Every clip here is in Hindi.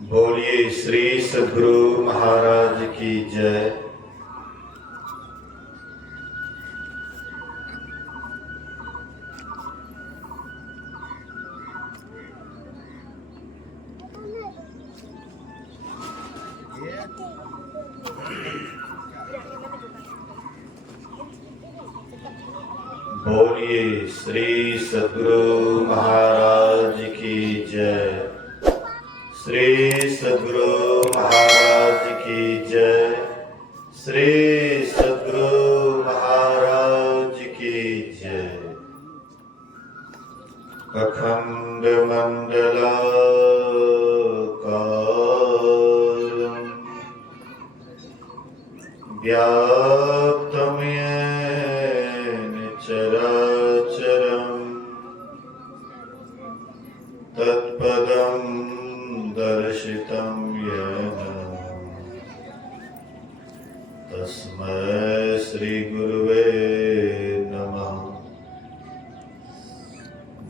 बोलिए श्री सद्गुरु महाराज की जय। बोलिए श्री सद्गुरु महाराज की जय। श्री सद्गुरु महाराज की जय। श्री सद्गुरु महाराज की जय। अखंड मंडलाकारं व्याप्तं येन चराचरं तत्पदं दर्शितं येन तस्मै श्री गुरुवे नमः।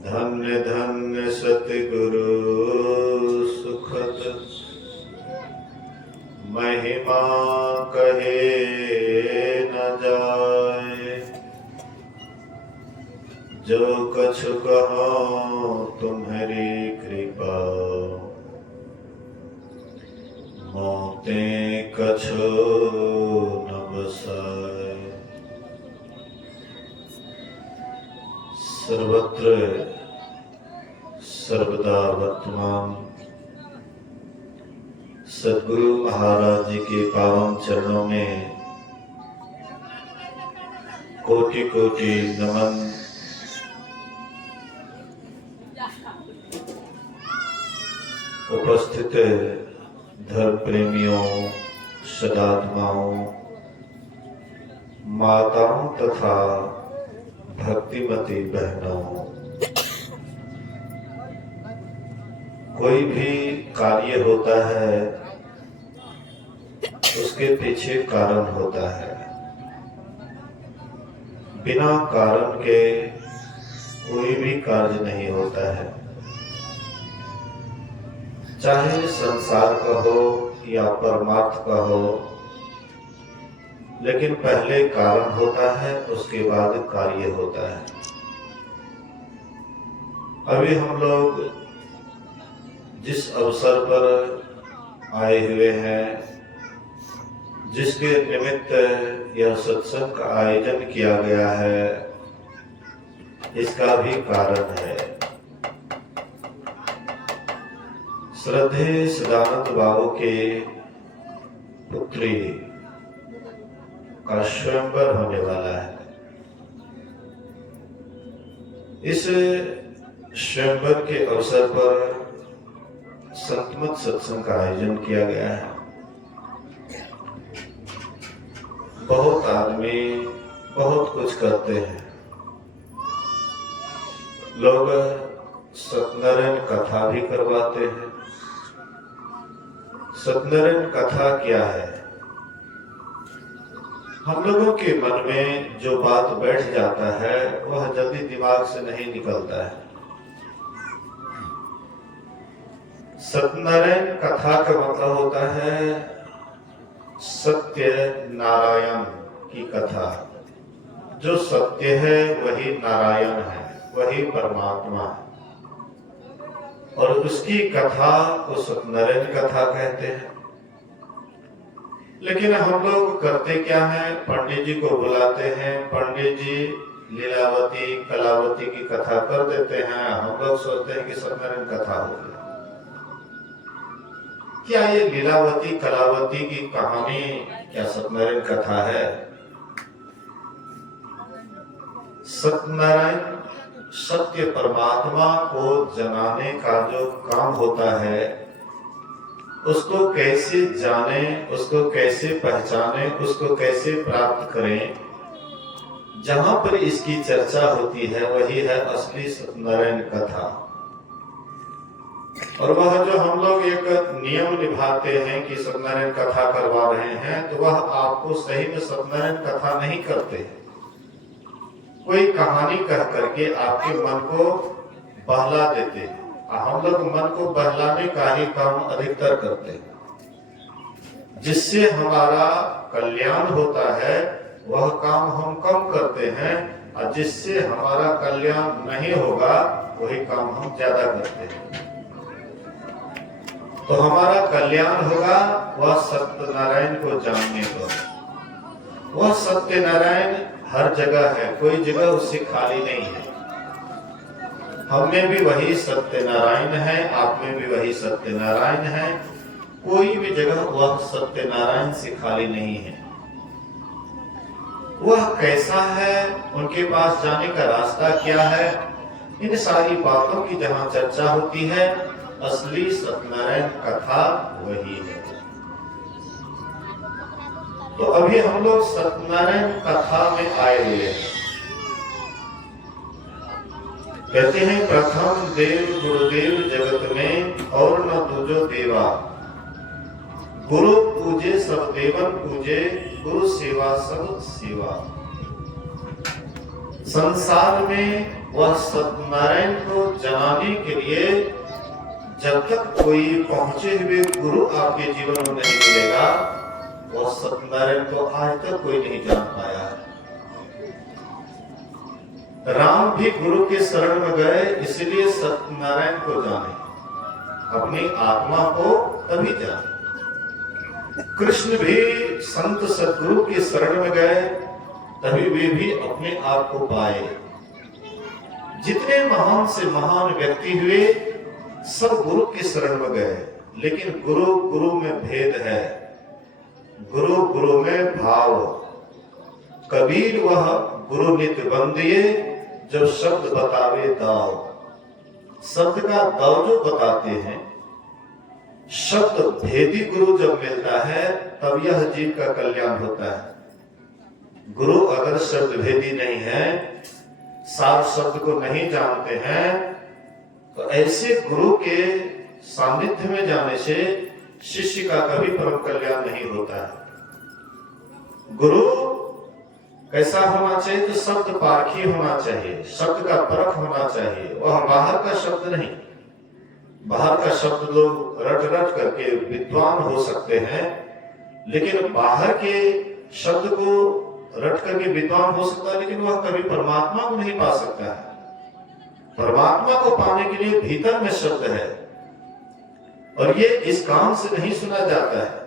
धन्य धन्य सतगुरु सुखद महिमा कहे न जाए। जो कछु कहो तुम्हारी कृपा मोते कछु न बसाए। सर्वत्र सर्वदा वर्तमान सद्गुरु महाराज जी के पावन चरणों में कोटि कोटि नमन। उपस्थित धर्म प्रेमियों, सदात्माओं, माताओं तथा भक्तिमती बहनों, कोई भी कार्य होता है उसके पीछे कारण होता है। बिना कारण के कोई भी कार्य नहीं होता है, चाहे संसार का हो या परमार्थ का हो। लेकिन पहले कारण होता है, उसके बाद कार्य होता है। अभी हम लोग जिस अवसर पर आए हुए हैं, जिसके निमित्त यह सत्संग का आयोजन किया गया है, इसका भी कारण है। श्रद्धेय सदानंद बाबू के पुत्री का स्वयंवर होने वाला है। इस स्वयंवर के अवसर पर संतमत सत्संग का आयोजन किया गया है। बहुत आदमी बहुत कुछ करते हैं। लोग सत्यनारायण कथा भी करवाते हैं। सत्यनारायण कथा क्या है? हम लोगों के मन में जो बात बैठ जाता है वह जल्दी दिमाग से नहीं निकलता है। सत्यनारायण कथा का मतलब होता है सत्य नारायण की कथा। जो सत्य है वही नारायण है, वही परमात्मा है, और उसकी कथा को सत्यनारायण कथा कहते हैं। लेकिन हम लोग करते क्या है? पंडित जी को बुलाते हैं, पंडित जी लीलावती कलावती की कथा कर देते हैं। हम लोग सोचते हैं कि सत्यनारायण कथा हो गई। क्या ये लीलावती कलावती की कहानी क्या सत्यनारायण कथा है? सत्यनारायण सत्य परमात्मा को जनाने का जो काम होता है, उसको कैसे जाने, उसको कैसे पहचाने, उसको कैसे प्राप्त करें, जहां पर इसकी चर्चा होती है वही है असली सत्यनारायण कथा। और वह जो हम लोग एक नियम निभाते हैं कि सत्यनारायण कथा करवा रहे हैं, तो वह आपको सही में सत्यनारायण कथा नहीं करते। कोई कहानी कह करके आपके मन को बहला देते हैं। हम लोग मन को बहलाने का ही काम अधिकतर करते हैं। जिससे हमारा कल्याण होता है वह काम हम कम करते हैं, और जिससे हमारा कल्याण नहीं होगा वही काम हम ज्यादा करते हैं। तो हमारा कल्याण होगा वह सत्यनारायण को जानने पर। वह सत्यनारायण हर जगह है, कोई जगह उससे खाली नहीं है। हम में भी वही सत्यनारायण है, आप में भी वही सत्यनारायण है। कोई भी जगह वह सत्यनारायण से खाली नहीं है। वह कैसा है, उनके पास जाने का रास्ता क्या है, इन सारी बातों की जहां चर्चा होती है, असली सत्यनारायण कथा वही है। तो अभी हम लोग सत्यनारायण कथा में आए हुए हैं। कहते हैं प्रथम देव गुरुदेव जगत में और न दूजो देवा, गुरु पूजे सब देवन पूजे, गुरु सेवा सब सेवा। संसार में वह सत्यनारायण को जानने के लिए जब तक कोई पहुंचे हुए गुरु आपके जीवन में नहीं मिलेगा, वह सत्यनारायण को आज तक कोई नहीं जान पाया है। राम भी गुरु के शरण में गए, इसलिए सत्यनारायण को जाने, अपनी आत्मा को तभी जाने। कृष्ण भी संत सद्गुरु के शरण में गए, तभी वे भी अपने आप को पाए। जितने महान से महान व्यक्ति हुए सब गुरु के शरण में गए, लेकिन गुरु गुरु में भेद है, गुरु गुरु में भाव। कबीर वह गुरु नित बंदिए, जो शब्द बतावे दाव। शब्द का दाव जो बताते हैं, शब्द भेदी गुरु जब मिलता है तब यह जीव का कल्याण होता है। गुरु अगर शब्द भेदी नहीं है, सार शब्द को नहीं जानते हैं, तो ऐसे गुरु के सानिध्य में जाने से शिष्य का कभी परम कल्याण नहीं होता है। गुरु कैसा होना चाहिए? तो शब्द पारखी होना चाहिए, शब्द का परख होना चाहिए। वह बाहर का शब्द नहीं। बाहर का शब्द लोग रट रट करके विद्वान हो सकते हैं, लेकिन बाहर के शब्द को रट करके विद्वान हो सकता है, लेकिन वह कभी परमात्मा को नहीं पा सकता है। परमात्मा को पाने के लिए भीतर में शब्द है, और ये इस कान से नहीं सुना जाता है।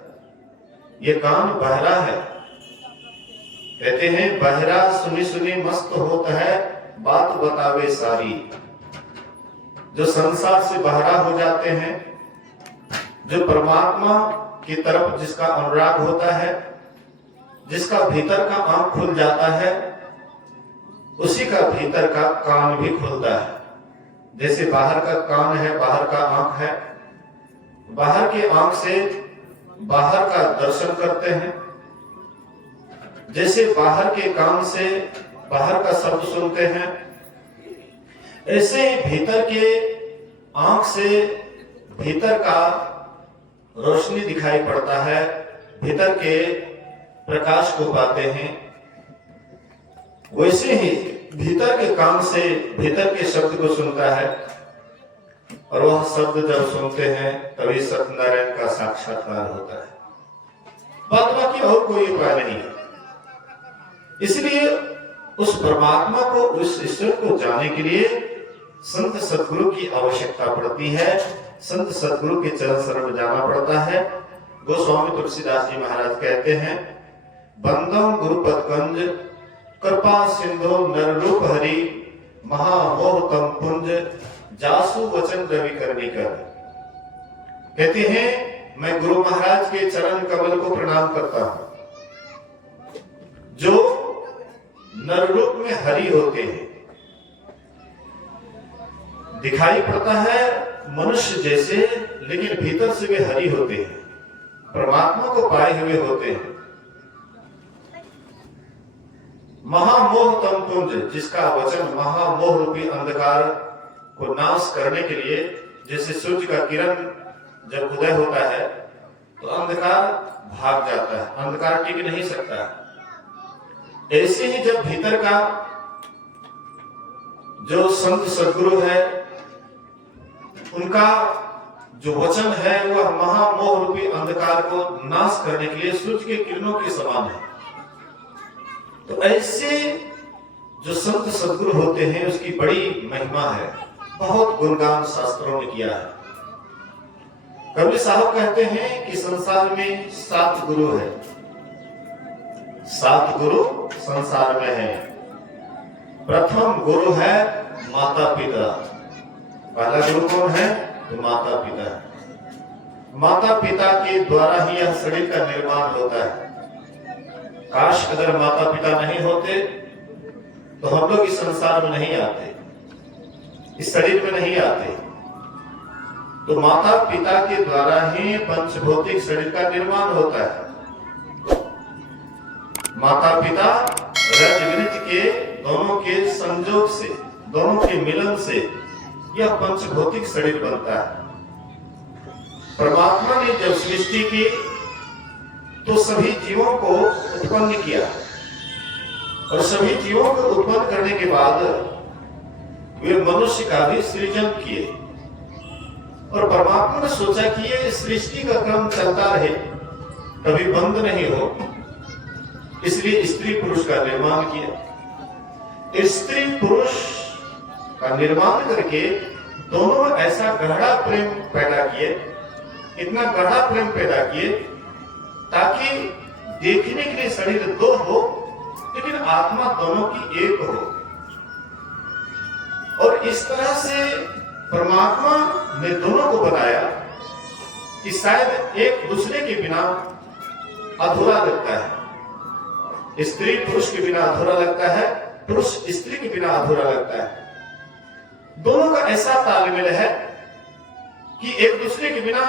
ये कान बहरा है। कहते हैं बहरा सुनी सुनी मस्त होता है, बात बतावे सारी। जो संसार से बहरा हो जाते हैं, जो परमात्मा की तरफ जिसका अनुराग होता है, जिसका भीतर का आंख खुल जाता है, उसी का भीतर का कान भी खुलता है। जैसे बाहर का कान है, बाहर का आंख है, बाहर के आंख से बाहर का दर्शन करते हैं, जैसे बाहर के कान से बाहर का शब्द सुनते हैं, ऐसे ही भीतर के आंख से भीतर का रोशनी दिखाई पड़ता है, भीतर के प्रकाश को पाते हैं। वैसे ही भीतर के कान से भीतर के शब्द को सुनता है, और वह शब्द जब सुनते हैं तभी सत्यनारायण का साक्षात्कार होता है। बाद बाकी और कोई उपाय नहीं है। इसलिए उस परमात्मा को, उस ईश्वर को जानने के लिए संत सद्गुरु की आवश्यकता पड़ती है। संत सद्गुरु के चरण शरण में जाना पड़ता है। गोस्वामी तुलसीदास जी महाराज कहते हैं, बंदम गुरुपद कंज कृपा सिंधु नररूप हरि, महामोह तम पुंज जासु वचन रवि करनी कर। कहते हैं मैं गुरु महाराज के चरण कमल को प्रणाम करता हूं, जो नररूप में हरि होते हैं। दिखाई पड़ता है मनुष्य जैसे, लेकिन भीतर से वे हरि होते हैं, परमात्मा को पाए हुए होते हैं। महामोह तम पुंज, जिसका वचन महामोह रूपी अंधकार को नाश करने के लिए, जैसे सूर्य का किरण जब उदय होता है तो अंधकार भाग जाता है, अंधकार टिक नहीं सकता। ऐसे ही जब भीतर का जो संत सद्गुरु है, उनका जो वचन है वह महामोह रूपी अंधकार को नाश करने के लिए सूर्य के किरणों के समान है। तो ऐसे जो संत सद्गुरु होते हैं उसकी बड़ी महिमा है, बहुत गुणगान शास्त्रों ने किया है। कबीर साहब कहते हैं कि संसार में 7 गुरु है, 7 गुरु संसार में है। प्रथम गुरु है माता पिता। पहला गुरु कौन है? तो माता पिता है। माता पिता के द्वारा ही यह शरीर का निर्माण होता है। काश अगर माता पिता नहीं होते तो हम लोग इस संसार में नहीं आते, इस शरीर में नहीं आते। तो माता पिता के द्वारा ही पंचभौतिक शरीर का निर्माण होता है। माता पिता रज के दोनों के संयोग से, दोनों के मिलन से यह पंचभौतिक शरीर बनता है। परमात्मा ने जब सृष्टि की तो सभी जीवों को उत्पन्न किया और सभी जीवों को उत्पन्न करने के बाद वे मनुष्य का भी सृजन किए। और परमात्मा ने सोचा कि ये सृष्टि का क्रम चलता रहे, कभी बंद नहीं हो, इसलिए स्त्री पुरुष का निर्माण किया। स्त्री पुरुष का निर्माण करके दोनों ऐसा गहरा प्रेम पैदा किए, इतना गहरा प्रेम पैदा किए ताकि देखने के लिए शरीर 2 हो लेकिन आत्मा दोनों की एक हो। और इस तरह से परमात्मा ने दोनों को बनाया कि शायद एक दूसरे के बिना अधूरा लगता है। स्त्री पुरुष के बिना अधूरा लगता है, पुरुष स्त्री के बिना अधूरा लगता है। दोनों का ऐसा तालमेल है कि एक दूसरे के बिना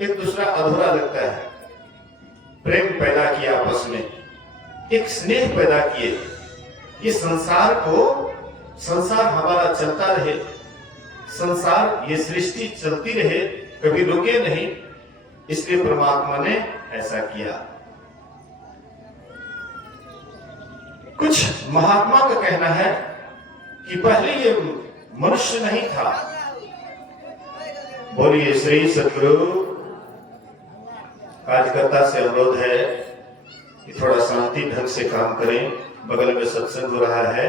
एक दूसरा अधूरा लगता है। प्रेम पैदा किया आपस में, एक स्नेह पैदा किए। ये संसार हमारा चलता रहे, संसार ये सृष्टि चलती रहे, कभी रुके नहीं, इसलिए परमात्मा ने ऐसा किया। कुछ महात्मा का कहना है कि पहले ये मनुष्य नहीं था। बोलिए श्री सद्गुरु। कार्यकर्ता से अनुरोध है कि थोड़ा शांति ढंग से काम करें, बगल में सत्संग हो रहा है,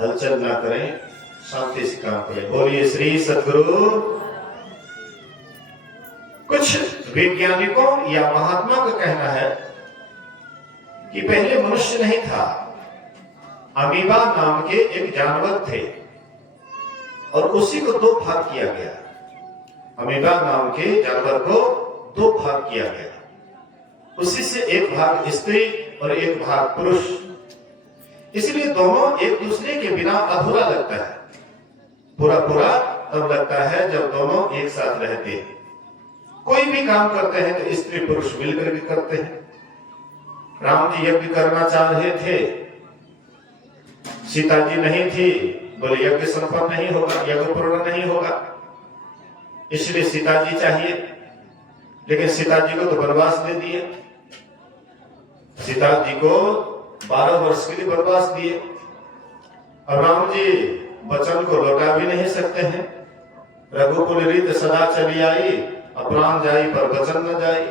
हलचल ना करें, शांति से काम करें। बोलिए श्री सद्गुरु। कुछ वैज्ञानिकों या महात्मा का कहना है कि पहले मनुष्य नहीं था, अमीबा नाम के एक जानवर थे और उसी को 2 भाग किया गया। अमीबा नाम के जानवर को 2 भाग किया गया, उसी से एक भाग स्त्री और एक भाग पुरुष। इसलिए दोनों एक दूसरे के बिना अधूरा लगता है। पूरा पूरा तब लगता है जब दोनों एक साथ रहते हैं। कोई भी काम करते हैं तो स्त्री पुरुष मिलकर के करते हैं। राम जी यज्ञ करना चाह रहे थे, सीता जी नहीं थी, बोले यज्ञ संपन्न नहीं होगा, यज्ञ पूर्ण नहीं होगा, इसलिए सीता जी चाहिए। लेकिन सीता जी को तो वनवास दे दिए, सीता जी को 12 वर्ष के लिए वनवास दिए। अब राम जी वचन को लौटा भी नहीं सकते हैं। रघुकुल रीत सदा चली आई, अपराण जाई पर वचन न जाई।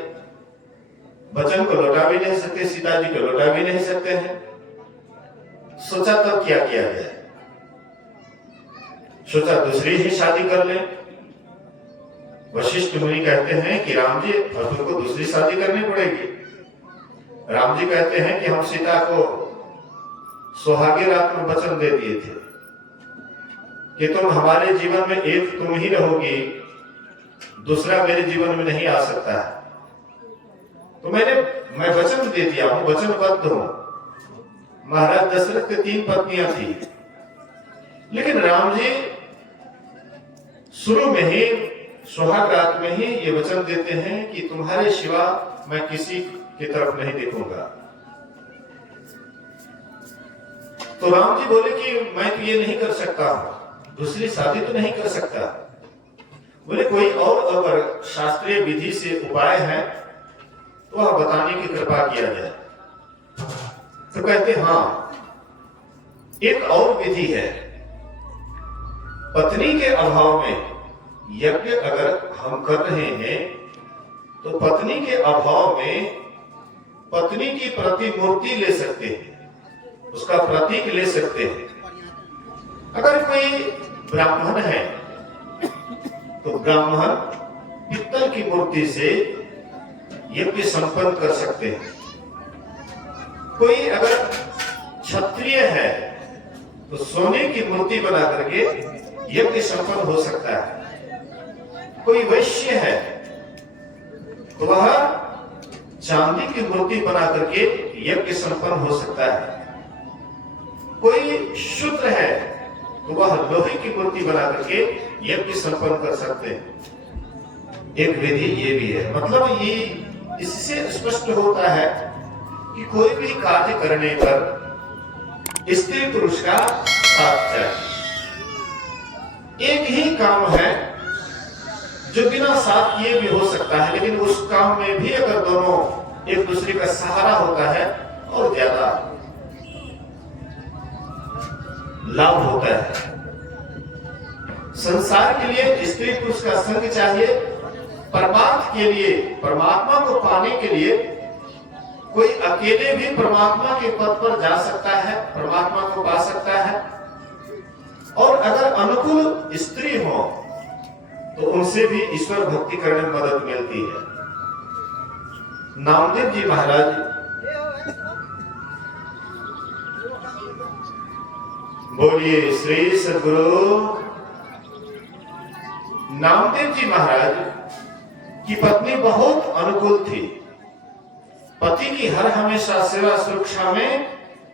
वचन को लौटा भी नहीं सकते, सीता जी को लौटा भी नहीं सकते हैं। सोचा तब क्या किया जाए, सोचा दूसरी ही शादी कर ले। वशिष्ठ मुनि कहते हैं कि राम जी अब तुमको दूसरी शादी करनी पड़ेगी। राम जी कहते हैं कि हम सीता को सुहागे रात में वचन दे दिए थे कि तुम हमारे जीवन में एक तुम ही रहोगी, दूसरा मेरे जीवन में नहीं आ सकता है। तो मैं वचन दे दिया हूं, वचनबद्ध हूं। महाराज दशरथ की 3 पत्नियां थी, लेकिन राम जी शुरू में ही सुहाग रात में ही ये वचन देते हैं कि तुम्हारे सिवा मैं किसी की तरफ नहीं देखूंगा। तो राम जी बोले कि मैं तो ये नहीं कर सकता हूं, दूसरी शादी तो नहीं कर सकता। बोले कोई और अगर शास्त्रीय विधि से उपाय है तो वह बताने की कृपा किया जाए। तो कहते हाँ, एक और विधि है। पत्नी के अभाव में यज्ञ अगर हम कर रहे हैं तो पत्नी के अभाव में पत्नी की प्रतिमूर्ति ले सकते हैं, उसका प्रतीक ले सकते हैं। अगर कोई ब्राह्मण है तो ब्राह्मण पित्तल की मूर्ति से यज्ञ संपन्न कर सकते हैं। कोई अगर क्षत्रिय है तो सोने की मूर्ति बना करके यज्ञ संपन्न हो सकता है। कोई वैश्य है तो वह चांदी की मूर्ति बना करके यज्ञ संपन्न हो सकता है। कोई शूद्र है तो वह लोहे की मूर्ति बना करके यज्ञ संपन्न कर सकते हैं। एक विधि ये भी है, मतलब ये इससे स्पष्ट होता है कि कोई भी कार्य करने पर स्त्री पुरुष का साथ चाहिए। एक ही काम है जो बिना साथ किए भी हो सकता है, लेकिन उस काम में भी अगर दोनों एक दूसरे का सहारा होता है और ज्यादा लाभ होता है। संसार के लिए स्त्री पुरुष का संग चाहिए, परमार्थ के लिए, परमात्मा को पाने के लिए कोई अकेले भी परमात्मा के पद पर जा सकता है, परमात्मा को पा सकता है। और अगर अनुकूल स्त्री हो तो उनसे भी ईश्वर भक्ति करने में मदद मिलती है। नामदेव जी महाराज बोलिए श्री सद्गुरु। नामदेव जी महाराज की पत्नी बहुत अनुकूल थी। पति की हर हमेशा सेवा सुरक्षा में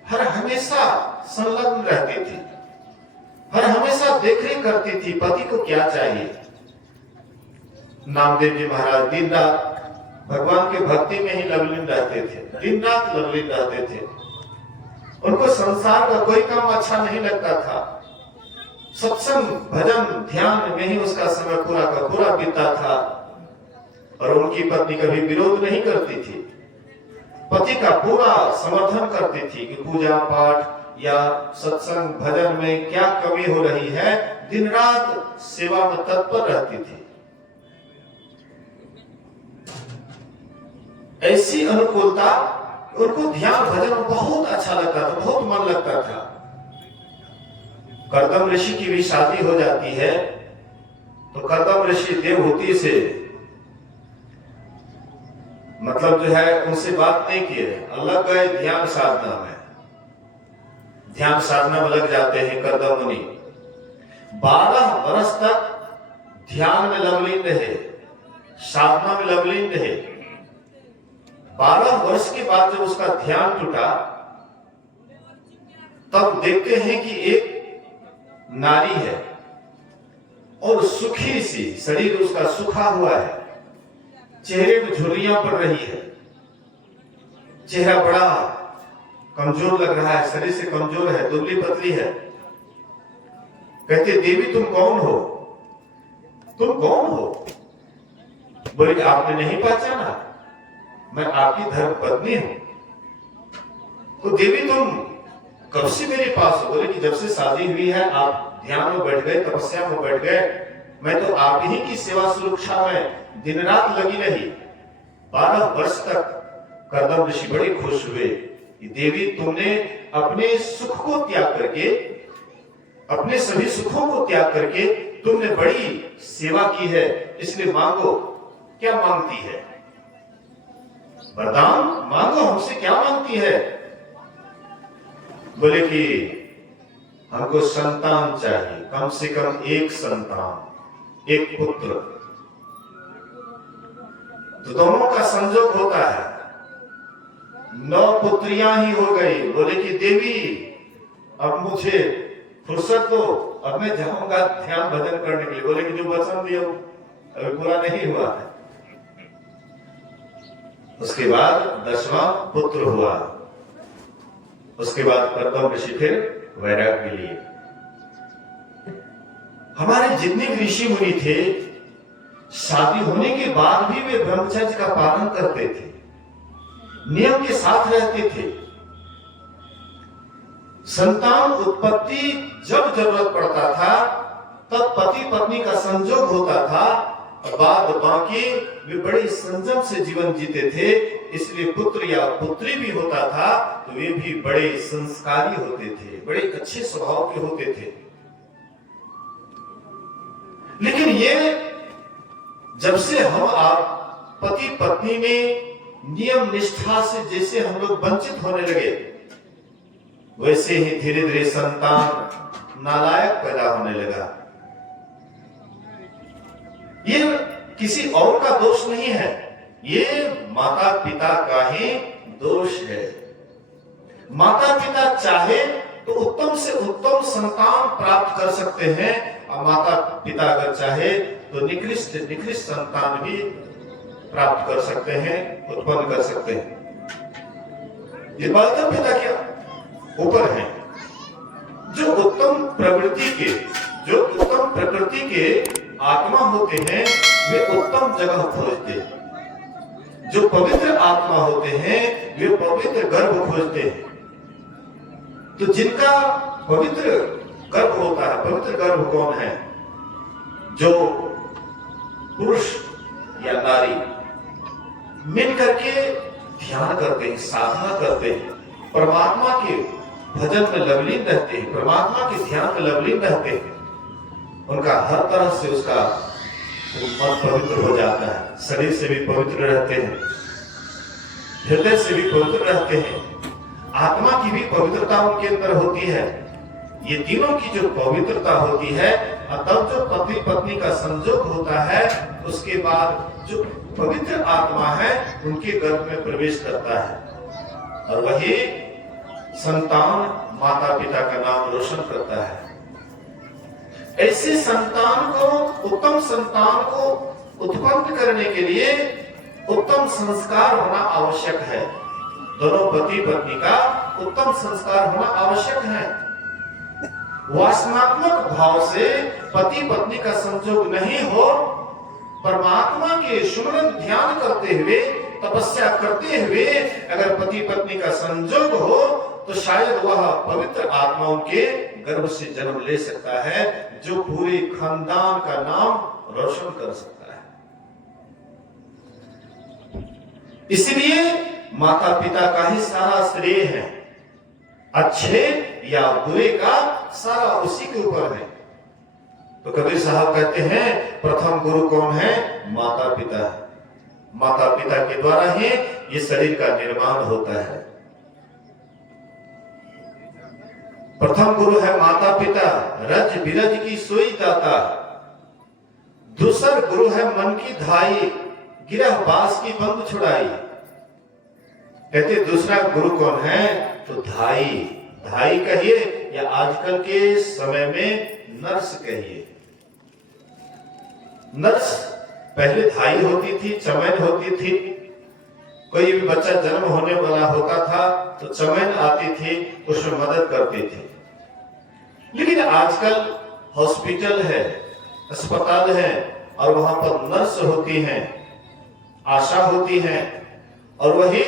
हर हमेशा संलग्न रहती थी, हर हमेशा देखरेख करती थी पति को क्या चाहिए। नामदेव जी महाराज दिन रात भगवान के भक्ति में ही लवलीन रहते थे, दिन रात लवलीन रहते थे। उनको संसार का कोई काम अच्छा नहीं लगता था। सत्संग भजन ध्यान में ही उसका समय पूरा का पूरा बीता था। और उनकी पत्नी कभी विरोध नहीं करती थी, पति का पूरा समर्थन करती थी कि पूजा पाठ या सत्संग भजन में क्या कमी हो रही है, दिन रात सेवा में तत्पर रहती थी। ऐसी अनुकूलता, उनको ध्यान भजन में बहुत अच्छा लगता था, बहुत मन लगता था। कर्दम ऋषि की भी शादी हो जाती है तो कर्दम ऋषि देवहूति से मतलब जो है उनसे बात नहीं किए, अलग गए ध्यान साधना में, ध्यान साधना में लग जाते हैं कर्दम मुनि। 12 वर्ष तक ध्यान में लवलीन रहे, साधना में लवलीन रहे। 12 वर्ष के बाद जब उसका ध्यान टूटा तब देखते हैं कि एक नारी है और सुखी सी, शरीर उसका सूखा हुआ है, चेहरे में झुर्रियां पड़ रही है, चेहरा बड़ा कमजोर लग रहा है, शरीर से कमजोर है, दुबली पतली है। कहते देवी तुम कौन हो, तुम कौन हो? बोले आपने नहीं पहचाना, मैं आपकी धर्म पत्नी हूं। तो देवी तुम कब से मेरे पास हो? बोले कि जब से शादी हुई है, आप ध्यान में बैठ गए, तपस्या में बैठ गए, मैं तो आप ही की सेवा सुरक्षा में दिन रात लगी रही। 12 वर्ष तक कर्दम ऋषि बड़े खुश हुए कि देवी तुमने अपने सुख को त्याग करके, अपने सभी सुखों को त्याग करके तुमने बड़ी सेवा की है, इसलिए मांगो। क्या मांगती है? वरदान मांगो, हमसे क्या मांगती है? बोले कि हमको संतान चाहिए, कम से कम एक संतान, एक पुत्र। तो दोनों का संजोग होता है, 9 पुत्रियां ही हो गई। बोले कि देवी अब मुझे फुर्सत दो, अब मैं जाऊंगा ध्यान भजन करने के लिए। बोले कि जो वचन दिया अभी पूरा नहीं हुआ है। उसके बाद 10वां पुत्र हुआ। उसके बाद कर्दम ऋषि फिर वैराग्य लिए। हमारे जितने भी ऋषि मुनि थे, शादी होने के बाद भी वे ब्रह्मचर्य का पालन करते थे, नियम के साथ रहते थे। संतान उत्पत्ति जब जरूरत पड़ता था तब पति पत्नी का संजोग होता था, बाद बाकी वे बड़े संयम से जीवन जीते थे, इसलिए पुत्र या पुत्री भी होता था तो वे भी बड़े संस्कारी होते थे, बड़े अच्छे स्वभाव के होते थे। लेकिन ये जब से हम आप पति पत्नी में नियम निष्ठा से जैसे हम लोग वंचित होने लगे, वैसे ही धीरे धीरे संतान नालायक पैदा होने लगा। ये किसी और का दोष नहीं है, ये माता पिता का ही दोष है। माता पिता चाहे तो उत्तम से उत्तम संतान प्राप्त कर सकते हैं, और माता पिता अगर चाहे तो निकृष्ट निकृष्ट संतान भी प्राप्त कर सकते हैं, उत्पन्न कर सकते हैं। ये माता पिता क्या ऊपर है। जो उत्तम प्रवृत्ति के, जो उत्तम प्रकृति के आत्मा होते हैं, वे उत्तम जगह खोजते हैं। जो पवित्र आत्मा होते हैं, वे पवित्र गर्भ खोजते हैं। तो जिनका पवित्र गर्भ होता है, पवित्र गर्भ कौन है? जो पुरुष या नारी मिल करके ध्यान करते हैं, साधना करते हैं, परमात्मा के भजन में लवलीन रहते हैं, परमात्मा के ध्यान में लवलीन रहते हैं, उनका हर तरह से उसका मन पवित्र हो जाता है। शरीर से भी पवित्र रहते हैं, हृदय से भी पवित्र रहते हैं, आत्मा की भी पवित्रता उनके अंदर होती है। ये तीनों की जो पवित्रता होती है, तब जो पति पत्नी का संजोग होता है, उसके बाद जो पवित्र आत्मा है उनके गर्भ में प्रवेश करता है, और वही संतान माता पिता का नाम रोशन करता है। ऐसे संतान को, उत्तम संतान को उत्पन्न करने के लिए उत्तम संस्कार होना आवश्यक है। दोनों पति पत्नी का उत्तम संस्कार होना आवश्यक है। वासनात्मक भाव से पति पत्नी का संजोग नहीं हो, परमात्मा के सुमरन ध्यान करते हुए, तपस्या करते हुए अगर पति पत्नी का संजोग हो, तो शायद वह पवित्र आत्मा उनके गर्भ से जन्म ले सकता है, जो पूरे खानदान का नाम रोशन कर सकता है। इसलिए माता पिता का ही सारा श्रेय है, अच्छे या बुरे का सारा उसी के ऊपर है। तो कबीर साहब कहते हैं, प्रथम गुरु कौन है? माता पिता है। माता पिता के द्वारा ही ये शरीर का निर्माण होता है। प्रथम गुरु है माता पिता, रज बिरज की सोई दाता। दूसर गुरु है मन की धाई, गिरह बास की बंद छुड़ाई। कहते दूसरा गुरु कौन है? तो धाई। धाई कहिए या आजकल के समय में नर्स कहिए। नर्स पहले धाई होती थी, चमैन होती थी। कोई भी बच्चा जन्म होने वाला होता था तो चमैन आती थी, उसमें मदद करती थी। लेकिन आजकल हॉस्पिटल है, अस्पताल है, और वहां पर नर्स होती हैं, आशा होती हैं, और वही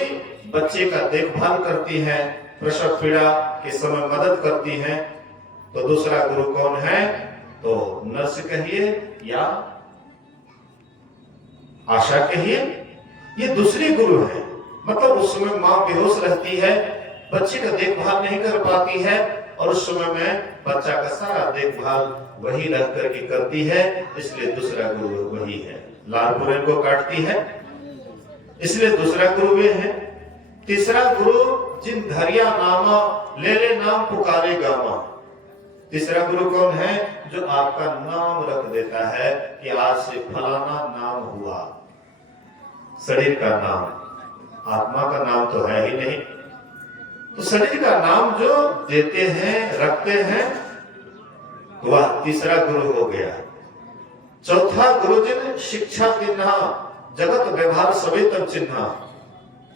बच्चे का देखभाल करती हैं, प्रसव पीड़ा के समय मदद करती हैं। तो दूसरा गुरु कौन है? तो नर्स कहिए या आशा कहिए, ये दूसरी गुरु है। मतलब उस समय मां बेहोश रहती है, बच्चे का देखभाल नहीं कर पाती है, और उस समय में बच्चा का सारा देखभाल वही रह करके करती है, इसलिए दूसरा गुरु वही है। लाल पुरेन को काटती है, इसलिए दूसरा गुरु वे है। तीसरा गुरु जिन धरिया नामा, ले ले नाम पुकारे गामा। तीसरा गुरु कौन है? जो आपका नाम रख देता है कि आज से फलाना नाम हुआ। शरीर का नाम, आत्मा का नाम तो है ही नहीं। तो शरीर का नाम जो देते हैं, रखते हैं, वह तीसरा गुरु हो गया। चौथा गुरु जिन शिक्षा दिन्हा, जगत व्यवहार सभी तब चिन्हा।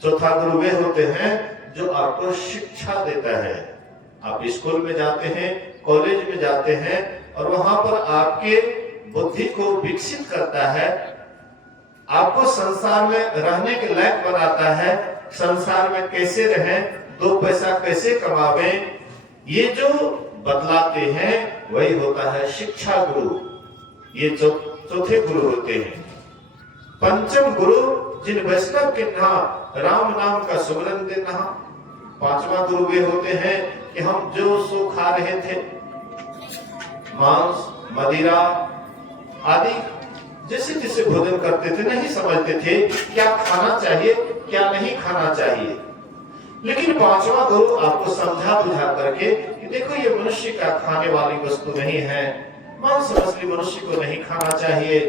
चौथा गुरु वे होते हैं जो आपको शिक्षा देता है। आप स्कूल में जाते हैं, कॉलेज में जाते हैं, और वहां पर आपके बुद्धि को विकसित करता है, आपको संसार में रहने के लायक बनाता है। संसार में कैसे रहें, दो पैसा कैसे कमावें, ये जो बतलाते हैं वही होता है शिक्षा गुरु। ये चौथे गुरु होते हैं। पंचम गुरु जिन वैष्णव के राम नाम का सुमरन देना। पांचवा गुरु वे होते हैं कि हम जो सो खा रहे थे, मांस मदिरा आदि जैसे जैसे भोजन करते थे, नहीं समझते थे क्या खाना चाहिए क्या नहीं खाना चाहिए। लेकिन पांचवा गुरु आपको समझा बुझा करके कि देखो ये मनुष्य का खाने वाली वस्तु नहीं है, मांस मछली मनुष्य को नहीं खाना चाहिए,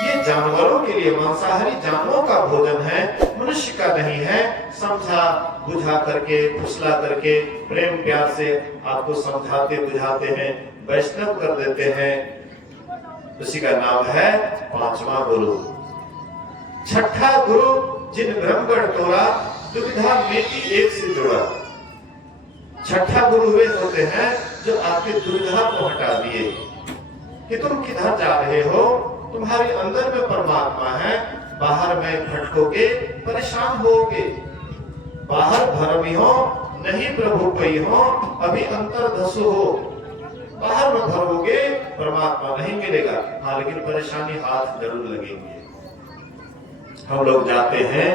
ये जानवरों के लिए मांसाहारी जानवरों का भोजन है, मनुष्य का नहीं है। समझा बुझा करके फुसला करके प्रेम प्यार से आपको समझाते बुझाते हैं, वैष्णव कर देते हैं। उसी का नाम है पांचवा गुरु। छठा गुरु जिन ब्रह्मगढ़ तोड़ा दुविधा मेटी एक से जुड़ा। छठा गुरु वे होते हैं जो आपके दुविधा को हटा दिए कि तुम किधर जा रहे हो, तुम्हारे अंदर में परमात्मा है, बाहर में भटकोगे परेशान होगे। बाहर भरमी हो नहीं प्रभु कोई हो, अभी अंतर धसु हो। बाहर में भरोगे परमात्मा नहीं मिलेगा, हाँ लेकिन परेशानी हाथ जरूर लगेंगे। हम लोग जाते हैं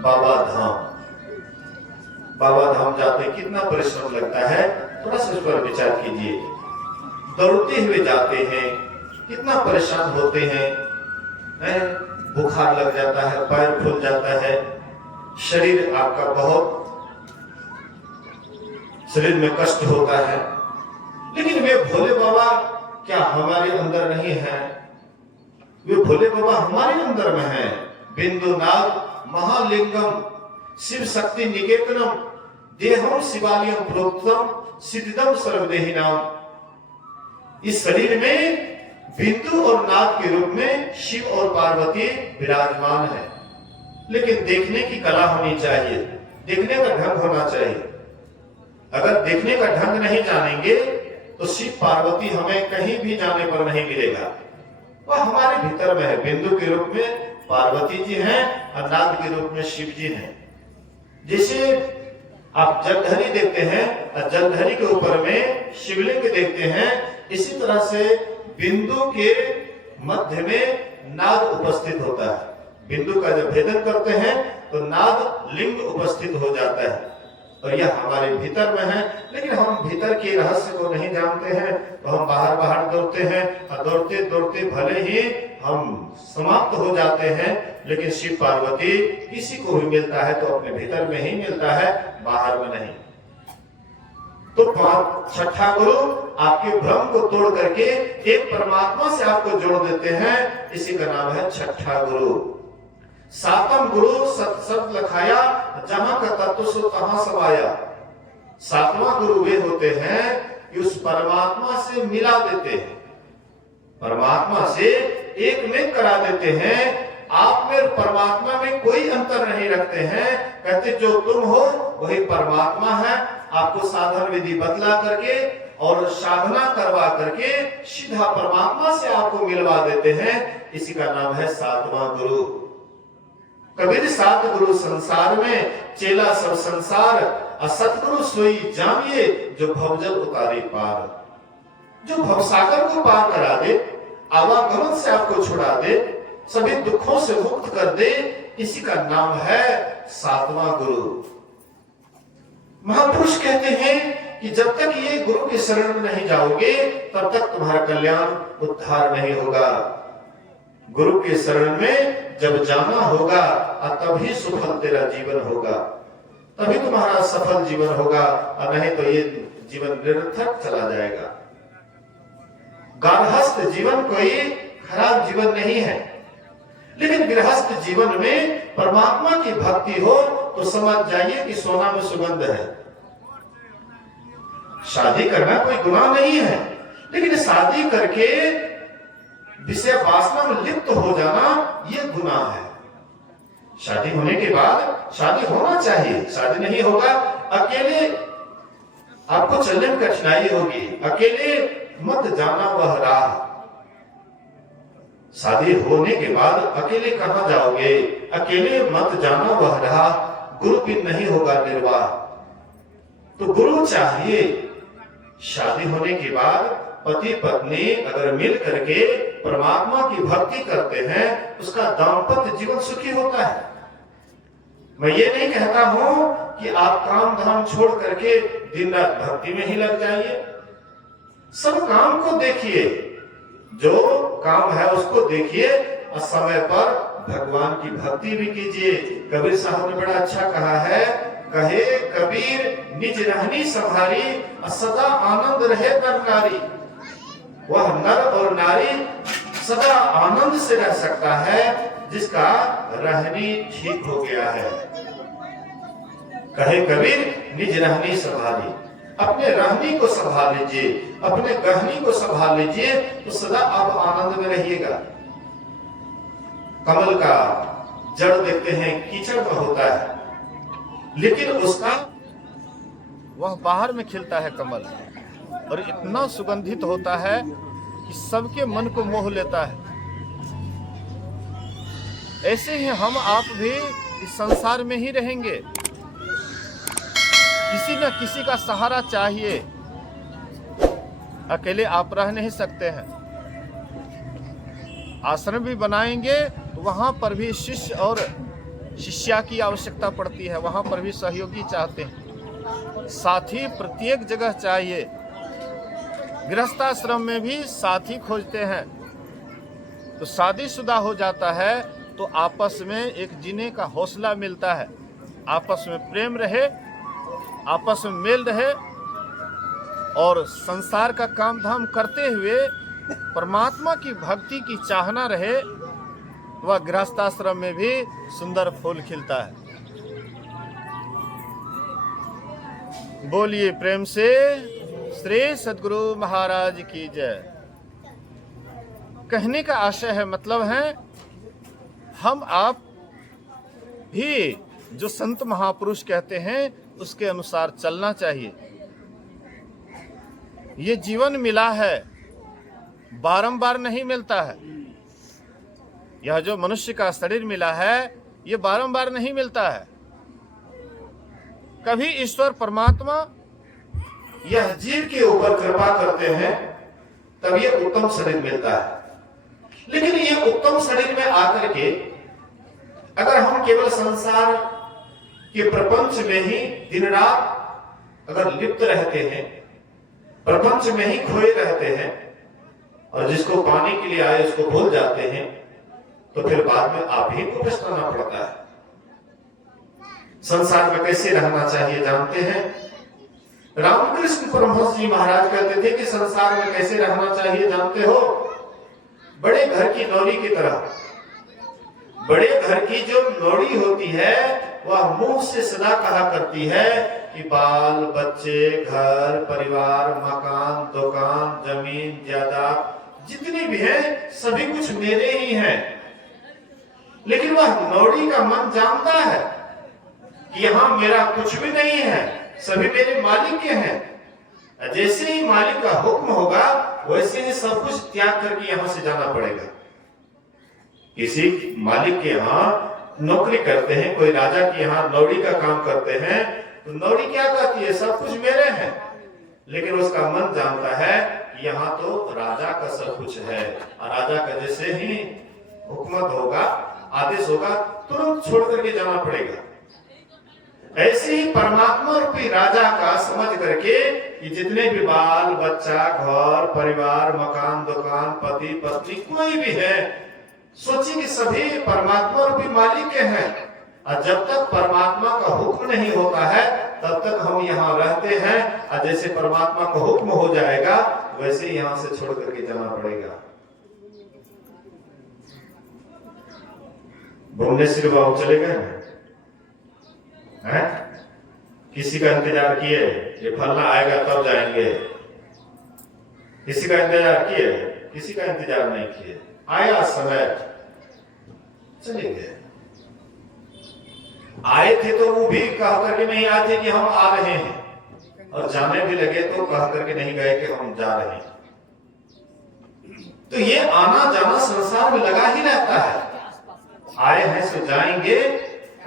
बाबा धाम, बाबा धाम जाते हैं, कितना परिश्रम लगता है, थोड़ा सा इस पर विचार कीजिए। दौड़ते हुए जाते हैं, कितना परेशान होते हैं, बुखार लग जाता है, पैर फूल जाता है, शरीर आपका बहुत शरीर में कष्ट होता है। लेकिन वे भोले बाबा क्या हमारे अंदर नहीं है? वे भोले बाबा हमारे अंदर में है। बिंदुनाथ महालिंगम शिव शक्ति निकेतनम देहम शिवालयम प्रोक्तम सिद्धम सर्वदेही नाम। इस शरीर में बिंदु और नाथ के रूप में शिव और पार्वती विराजमान है। लेकिन देखने की कला होनी चाहिए, देखने का ढंग होना चाहिए। अगर देखने का ढंग नहीं जानेंगे तो शिव पार्वती हमें कहीं भी जाने पर नहीं मिलेगा। वह हमारे भीतर में है। बिंदु के रूप में पार्वती जी हैं और नाथ के रूप में शिव जी हैं। जैसे आप जलधरी देखते हैं और जलधरी के ऊपर में शिवलिंग देखते हैं, इसी तरह से बिंदु के मध्य में नाद उपस्थित होता है। बिंदु का जब भेदन करते हैं तो नाद लिंग उपस्थित हो जाता है और यह हमारे भीतर में है। लेकिन हम भीतर के रहस्य को नहीं जानते हैं तो हम बाहर बाहर दौड़ते हैं और दौड़ते दौड़ते भले ही हम समाप्त हो जाते हैं, लेकिन शिव पार्वती किसी को भी मिलता है तो अपने भीतर में ही मिलता है, बाहर में नहीं। तो छठा गुरु आपके भ्रम को तोड़ करके एक परमात्मा से आपको जोड़ देते हैं, इसी का नाम है छठा गुरु। सातम गुरु सत लखाया जहां का तत्व सो तहां समाया। सातवां गुरु वे होते हैं कि उस परमात्मा से मिला देते हैं, परमात्मा से एक में करा देते हैं। आप में परमात्मा में कोई अंतर नहीं रखते हैं, कहते जो तुम हो वही परमात्मा है। आपको साधन विधि बतला करके और साधना करवा करके सीधा परमात्मा से आपको मिलवा देते हैं, इसी का नाम है सातवां गुरु। कबीर सात गुरु संसार में चेला सब संसार, असतगुरु सोई जानिए जो भवजल उतारे पार। जो भवसागर को पार करा दे, आवागमन से आपको छुड़ा दे, सभी दुखों से मुक्त कर दे, इसी का नाम है सातवां गुरु। महापुरुष कहते हैं कि जब तक ये गुरु के शरण में नहीं जाओगे तब तक तुम्हारा कल्याण उद्धार नहीं होगा। गुरु के शरण में जब जाना होगा तभी सफल तेरा जीवन होगा, तभी तुम्हारा सफल जीवन होगा, और नहीं तो ये जीवन निरर्थक चला जाएगा। गार्हस्थ जीवन कोई खराब जीवन नहीं है, लेकिन गृहस्थ जीवन में परमात्मा की भक्ति हो तो समझ जाइए कि सोना में सुगंध है। शादी करना कोई गुनाह नहीं है, लेकिन शादी करके विषय वासना में लिप्त हो जाना यह गुनाह है। शादी होने के बाद शादी होना चाहिए, शादी नहीं होगा अकेले आपको चलने में कठिनाई होगी, अकेले मत जाना वह राह। शादी होने के बाद अकेले कहां जाओगे, अकेले मत जाना वह राह, गुरु बिन नहीं होगा निर्वाह। तो गुरु चाहिए, शादी होने के बाद पति पत्नी अगर मिल करके परमात्मा की भक्ति करते हैं, उसका दाम्पत्य जीवन सुखी होता है। मैं ये नहीं कहता हूं कि आप काम धाम छोड़ करके दिन रात भक्ति में ही लग जाइए। सब काम को देखिए, जो काम है उसको देखिए और समय पर भगवान की भक्ति भी कीजिए। कबीर साहब ने बड़ा अच्छा कहा है, कहे कबीर निज रहनी संभारी सदा आनंद रहे नर नारी। वह नर और नारी सदा आनंद से रह सकता है जिसका रहनी ठीक हो गया है। कहे कबीर निज रहनी संभाली, अपने रहनी को संभाल लीजिए, अपने गहनी को संभाल लीजिए, तो सदा आप आनंद में रहिएगा। कमल का जड़ देखते हैं कीचड़ में होता है, लेकिन उसका वह बाहर में खिलता है कमल, और इतना सुगंधित होता है कि सबके मन को मोह लेता है। ऐसे ही हम आप भी इस संसार में ही रहेंगे। किसी न किसी का सहारा चाहिए, अकेले आप रह नहीं सकते हैं। आश्रम भी बनाएंगे तो वहां पर भी शिष्य और शिष्या की आवश्यकता पड़ती है, वहां पर भी सहयोगी चाहते हैं। साथी प्रत्येक जगह चाहिए। गृहस्थाश्रम में भी साथी खोजते हैं। तो शादीशुदा हो जाता है तो आपस में एक जीने का हौसला मिलता है, आपस में प्रेम रहे, आपस में मेल रहे, और संसार का काम धाम करते हुए परमात्मा की भक्ति की चाहना रहे, वह गृहस्थाश्रम में भी सुंदर फूल खिलता है। बोलिए प्रेम से श्री सद्गुरु महाराज की जय। कहने का आशय है, मतलब है, हम आप भी जो संत महापुरुष कहते हैं उसके अनुसार चलना चाहिए। ये जीवन मिला है, बारंबार नहीं मिलता है। यह जो मनुष्य का शरीर मिला है ये बारंबार नहीं मिलता है। कभी ईश्वर परमात्मा यह जीव के ऊपर कृपा करते हैं तब ये उत्तम शरीर मिलता है। लेकिन ये उत्तम शरीर में आकर के अगर हम केवल संसार के प्रपंच में ही दिन रात अगर लिप्त रहते हैं, प्रपंच में ही खोए रहते हैं, और जिसको पाने के लिए आए उसको भूल जाते हैं, तो फिर बाद में आप ही को पछताना पड़ता है। संसार में कैसे रहना चाहिए जानते हैं? रामकृष्ण परमहंस जी महाराज कहते थे कि संसार में कैसे रहना चाहिए जानते हो? बड़े घर की नौरी की तरह। बड़े घर की जो नौरी होती है वह मुंह से सदा कहा करती है कि बाल बच्चे, घर परिवार, मकान, दुकान, जमीन, जायदाद जितनी भी है सभी कुछ मेरे ही हैं। लेकिन वह नौरी का मन जानता है कि यहाँ मेरा कुछ भी नहीं है, सभी मेरे मालिक के हैं। जैसे ही मालिक का हुक्म होगा वैसे ही सब कुछ त्याग करके यहाँ से जाना पड़ेगा। किसी मालिक के यहाँ नौकरी करते हैं, कोई राजा के यहाँ नौरी का काम करते हैं, तो नौरी क्या कहती है? सब कुछ मेरे हैं। लेकिन उसका मन जानता है कि यहाँ तो राजा का सब कुछ है, और राजा का जैसे ही हुक्मत होगा, आदेश होगा, तुरंत छोड़ करके जाना पड़ेगा। ऐसे ही परमात्मा रूपी राजा का समझ करके कि जितने भी बाल बच्चा, घर परिवार, मकान, दुकान, पति पत्नी कोई भी है, सोचिए कि सभी परमात्मा रूपी मालिक के हैं। और जब तक परमात्मा का हुक्म नहीं होता है तब तक हम यहाँ रहते हैं, और जैसे परमात्मा का हुक्म हो जाएगा वैसे यहाँ से छोड़ करके जाना पड़ेगा। भुवनेश्वर बाबू चले गए हैं, किसी का इंतजार किए, ये फलना आएगा तब जाएंगे। किसी का इंतजार किए, किसी का इंतजार नहीं किए, आया समय चले गए। आए थे तो वो भी कह करके नहीं आए थे कि हम आ रहे हैं, और जाने भी लगे तो कह करके नहीं गए कि हम जा रहे हैं। तो ये आना जाना संसार में लगा ही रहता है। आए हैं सो जाएंगे,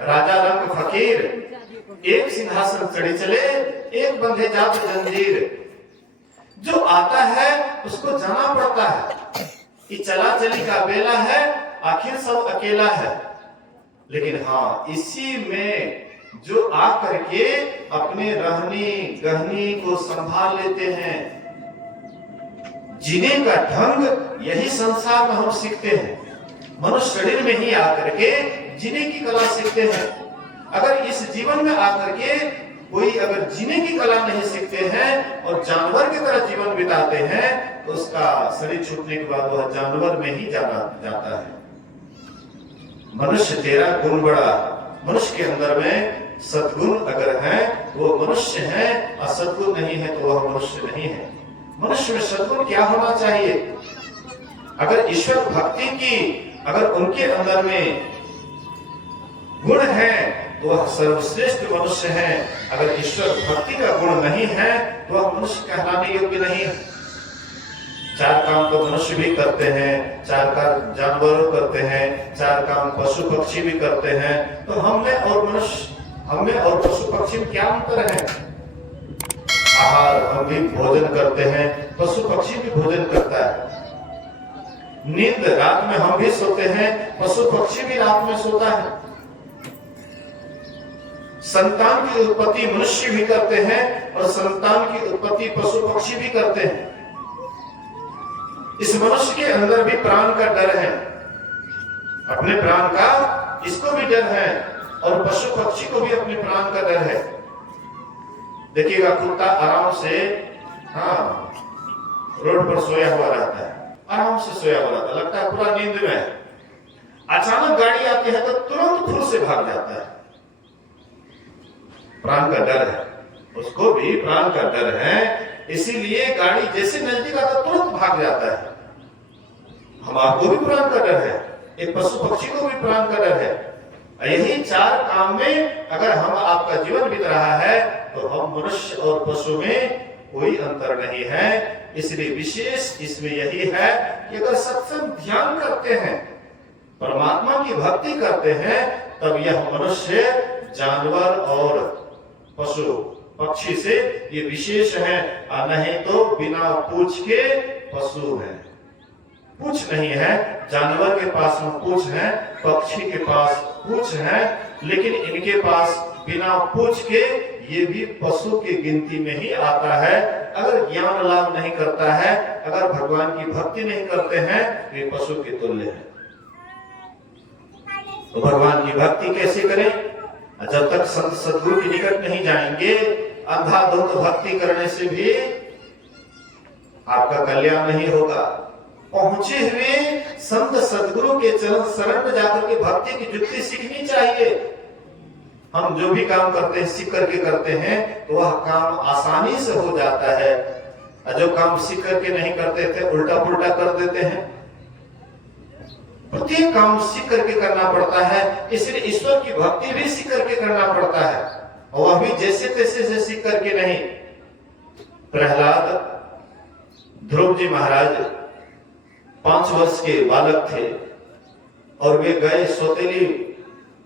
राजा रंग फकीर, एक सिंहासन चढ़ी चले, एक बंधे जात जंजीर। जो आता है उसको जाना पड़ता है कि चला चली का बेला है, आखिर सब अकेला है। लेकिन हाँ, इसी में जो आकर के अपने रहनी गहनी को संभाल लेते हैं, जीने का ढंग यही संसार में हम सीखते हैं। मनुष्य शरीर में ही आकर के जीने की कला सीखते हैं। अगर इस जीवन में आकर के कोई अगर जीने की कला नहीं सीखते हैं और जानवर की तरह जीवन बिताते हैं, तो उसका शरीर छूटने के बाद वह जानवर में ही जाता है। मनुष्य तेरा गुण बड़ा, मनुष्य के अंदर में सद्गुण अगर है वो मनुष्य है, और सद्गुण नहीं है तो वह मनुष्य नहीं है। मनुष्य में सद्गुण क्या होना चाहिए? अगर ईश्वर भक्ति की अगर उनके अंदर में गुण है तो वह सर्वश्रेष्ठ मनुष्य है। अगर ईश्वर भक्ति का गुण नहीं है तो वह मनुष्य कहलाने योग्य नहीं है। चार काम तो मनुष्य भी करते हैं, चार काम जानवर करते हैं, चार काम पशु पक्षी भी करते हैं। तो हमें और पशु पक्षी में क्या अंतर है? आहार हम भी भोजन करते हैं, पशु पक्षी भी भोजन करता है। नींद रात में हम भी सोते हैं, पशु पक्षी भी रात में सोता है। संतान की उत्पत्ति मनुष्य भी करते हैं और संतान की उत्पत्ति पशु पक्षी भी करते हैं। इस मनुष्य के अंदर भी प्राण का डर है, अपने प्राण का इसको भी डर है, और पशु पक्षी को भी अपने प्राण का डर है। देखिएगा, कुत्ता आराम से रोड पर सोया हुआ रहता है, आराम से सोया हुआ रहता है, लगता है पूरा नींद में है। अचानक गाड़ी आती है तो तुरंत फुर से भाग जाता है। प्राण का डर है, उसको भी प्राण का डर है, इसीलिए गाड़ी जैसे नजदीक आता तुरंत भाग जाता है। हम आपको भी प्राण का डर है, एक पशु पक्षी को भी प्राण का डर है। यही चार काम में अगर हम आपका जीवन बीत रहा है तो हम मनुष्य और पशु में कोई अंतर नहीं है। इसलिए विशेष इसमें यही है कि अगर सत्संग ध्यान करते हैं, परमात्मा की भक्ति करते हैं, तब यह मनुष्य जानवर और पशु पक्षी से ये विशेष है। नहीं तो बिना पूछ के पशु है, पूछ नहीं है। जानवर के पास में पूछ है, पक्षी के पास पूछ है, लेकिन इनके पास बिना पूछ के ये भी पशु की गिनती में ही आता है। अगर ज्ञान लाभ नहीं करता है, अगर भगवान की भक्ति नहीं करते हैं, तो ये पशु के तुल्य है। तो भगवान की भक्ति कैसे करें? जब तक संत सद्गुरु के निकट नहीं जाएंगे, अंधाधुंध भक्ति करने से भी आपका कल्याण नहीं होगा। पहुंचे हुए संत सद्गुरु के चरण शरण में जाकर के भक्ति की जुक्ति सीखनी चाहिए। हम जो भी काम करते हैं सीख करके करते हैं तो वह काम आसानी से हो जाता है, और जो काम सीख करके नहीं करते थे उल्टा पुल्टा कर देते हैं। प्रत्येक काम सीख करके करना पड़ता है, इसलिए ईश्वर की भक्ति भी सीख करके करना पड़ता है, और वह भी जैसे तैसे से सीख करके नहीं। प्रहलाद ध्रुव जी महाराज 5 वर्ष के बालक थे और वे गए, सौतेली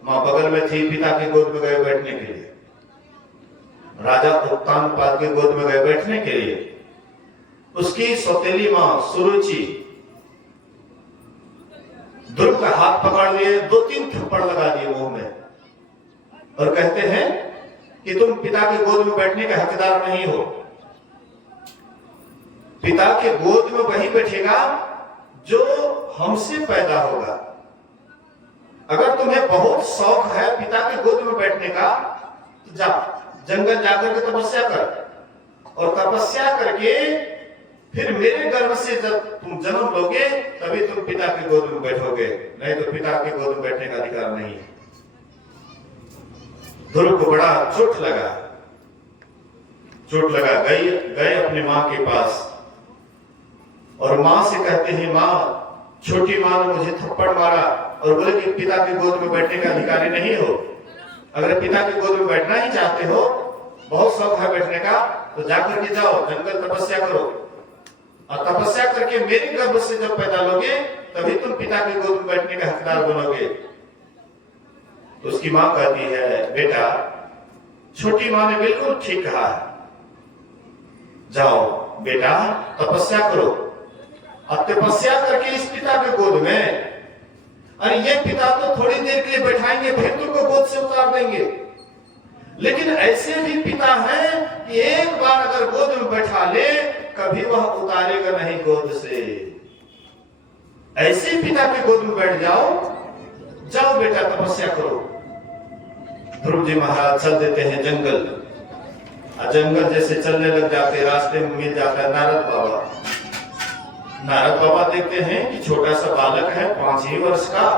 मां बगल में थी, पिता की गोद में गए बैठने के लिए। राजा उत्तानपाद के गोद में गए बैठने के लिए। उसकी सौतेली मां सुरुचि ध्रुव का हाथ पकड़ लिए, 2-3 थप्पड़ लगा दिए मुंह में, और कहते हैं कि तुम पिता के गोद में बैठने के हकदार नहीं हो। पिता के गोद में वही बैठेगा जो हमसे पैदा होगा। अगर तुम्हें बहुत शौक है पिता के गोद में बैठने का, तो जा जंगल जाकर के तपस्या कर, और तपस्या करके फिर मेरे गर्भ से जब तुम जन्म लोगे तभी तुम पिता के गोद में बैठोगे, नहीं तो पिता के गोद में बैठने का अधिकार नहीं है। ध्रुव को बड़ा चोट लगा, गए अपनी मां के पास, और मां से कहते हैं, मां, छोटी मां ने मुझे थप्पड़ मारा और बोले कि पिता के गोद में बैठने का अधिकारी नहीं हो। अगर पिता के गोद में बैठना ही चाहते हो, बहुत शौक है बैठने का, तो जाकर के जाओ जंगल तपस्या करो, और तपस्या करके मेरे गर्भ से जब पैदा लोगे तभी तुम पिता के गोद में बैठने का हकदार बनोगे। तो उसकी मां कहती है, बेटा, छोटी मां ने बिल्कुल ठीक कहा है, जाओ बेटा तपस्या करो। अब तपस्या करके इस पिता के गोद में, अरे ये पिता तो थोड़ी देर के लिए बैठाएंगे फिर तुमको गोद से उतार देंगे, लेकिन ऐसे भी पिता हैं कि एक बार अगर गोद में बैठा ले कभी वह उतारेगा नहीं गोद से। ऐसे पिता के गोद में बैठ जाओ, जाओ बेटा तपस्या करो। ध्रुव जी महाराज चल देते हैं जंगल, जंगल जैसे चलने लग जाते, रास्ते में मिल जाता है नारद बाबा। नारद बाबा देखते हैं कि छोटा सा बालक है 5 ही वर्ष का,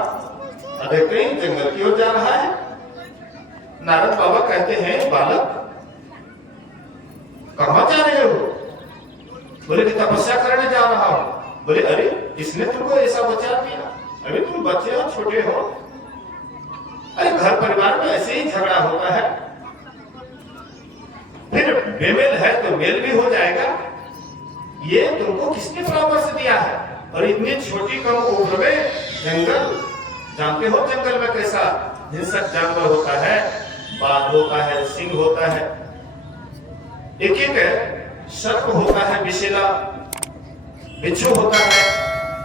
देखते हैं जंगल की ओर जा रहा है। नारद बाबा कहते हैं बालक कहां जा रहे हो? बोले कि तपस्या करने जा रहा हूं। बोले अरे इसने तुमको ऐसा बचा दिया, अभी तुम बच्चे हो, छोटे हो। अरे घर परिवार में ऐसे ही झगड़ा होता है, फिर बेमेल है तो मेल भी हो जाएगा। ये तुमको किसने परामर्श दिया है? और इतनी छोटी कम उम्र में जंगल, जानते हो जंगल में कैसा हिंसक जानवर होता है, बाघ होता है, सिंह होता है, एक एक सर्प होता है, विषैला बिच्छू होता है,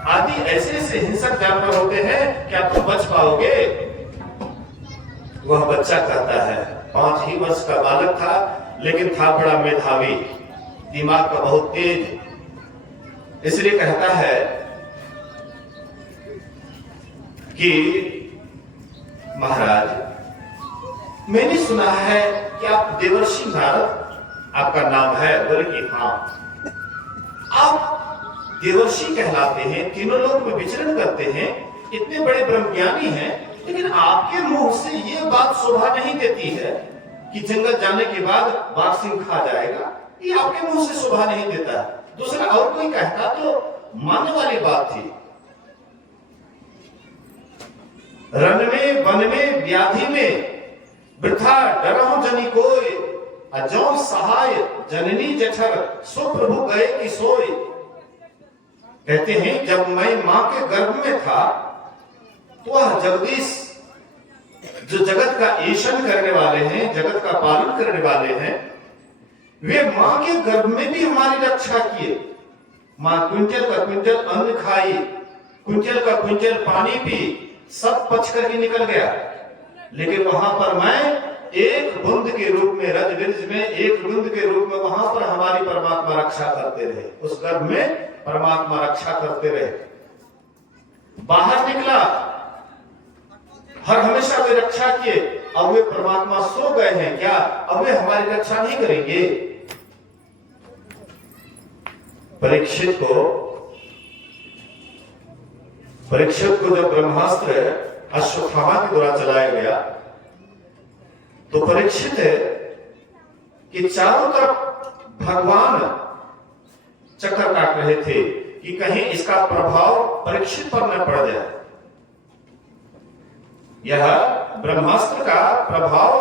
आदि ऐसे ऐसे हिंसक जानवर होते हैं। क्या तुम बच पाओगे? वह बच्चा कहता है, 5 ही वर्ष का बालक था लेकिन था बड़ा मेधावी, दिमाग का बहुत तेज, इसलिए कहता है कि महाराज मैंने सुना है कि आप देवर्षि नारद आपका नाम है। बोले कि हाँ, आप देवर्षि कहलाते हैं, तीनों लोक में विचरण करते हैं, इतने बड़े ब्रह्मज्ञानी हैं, लेकिन आपके मुंह से ये बात शोभा नहीं देती है कि जंगल जाने के बाद बाघ सिंह खा जाएगा। ये आपके मुंह से शोभा नहीं देता। दूसरा और कोई कहता तो मानने वाली बात थी। रन में, वन में, व्याधि में वृथा डरहु जनि कोय, अजौ सहाय जननी जठर, सो प्रभु गए कि सोय। कहते हैं जब मैं मां के गर्भ में था तो वह जगदीश जो जगत का ईशन करने वाले हैं, जगत का पालन करने वाले हैं, वे मां के गर्भ में भी हमारी रक्षा किए। मां क्विंटल का क्विंटल अन्न खाई, क्विंटल का क्विंटल पानी पी, सब पच करके निकल गया, लेकिन वहां पर मैं एक बूंद के रूप में, रज में एक बूंद के रूप में वहां पर हमारी परमात्मा रक्षा करते रहे। उस गर्भ में परमात्मा रक्षा करते रहे। बाहर निकला, हर हमेशा वे रक्षा किए। अब वे परमात्मा सो गए हैं क्या? अब वे हमारी रक्षा नहीं करेंगे? परीक्षित को जब ब्रह्मास्त्र अश्वत्थामा के द्वारा चलाया गया तो परीक्षित है कि चारों तरफ भगवान चक्कर काट रहे थे कि कहीं इसका प्रभाव परीक्षित पर न पड़ जाए। यह ब्रह्मास्त्र का प्रभाव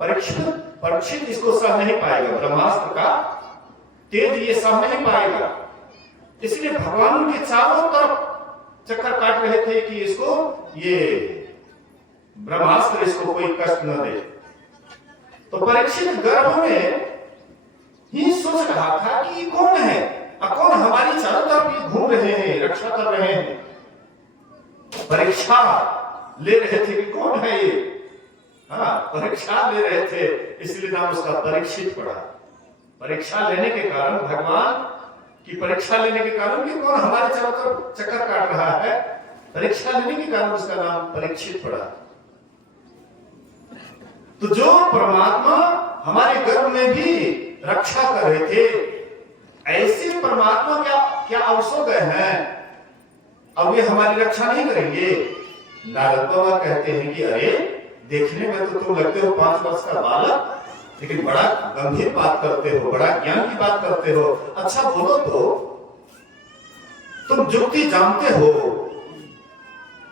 परीक्षित इसको सह नहीं पाएगा, ब्रह्मास्त्र का तेज ये सह नहीं पाएगा। इसलिए भगवान उनके चारों तरफ चक्कर काट रहे थे कि इसको ये ब्रह्मास्त्र इसको कोई कष्ट न दे। तो परीक्षित गर्भ में ही सोच रहा था कि ये कौन है, कौन हमारी चारों तरफ घूम रहे हैं, रक्षा कर रहे हैं। परीक्षा ले रहे थे कि कौन है ये, परीक्षा ले रहे थे, इसलिए नाम उसका परीक्षित पड़ा। परीक्षा लेने के कारण, भगवान की परीक्षा लेने के कारण कि कौन हमारे चारों तरफ चक्कर काट रहा है, परीक्षा लेने के कारण उसका नाम परीक्षित पड़ा। तो जो परमात्मा हमारे गर्भ में भी रक्षा कर रहे थे, ऐसे परमात्मा क्या अवसर गए हैं, अब वे हमारी रक्षा नहीं करेंगे। नारद बाबा कहते हैं कि अरे देखने में तो तुम लगते हो 5 वर्ष का बालक, लेकिन बड़ा गंभीर बात करते हो, बड़ा ज्ञान की बात करते हो। अच्छा बोलो तो तुम जुक्ति जानते हो,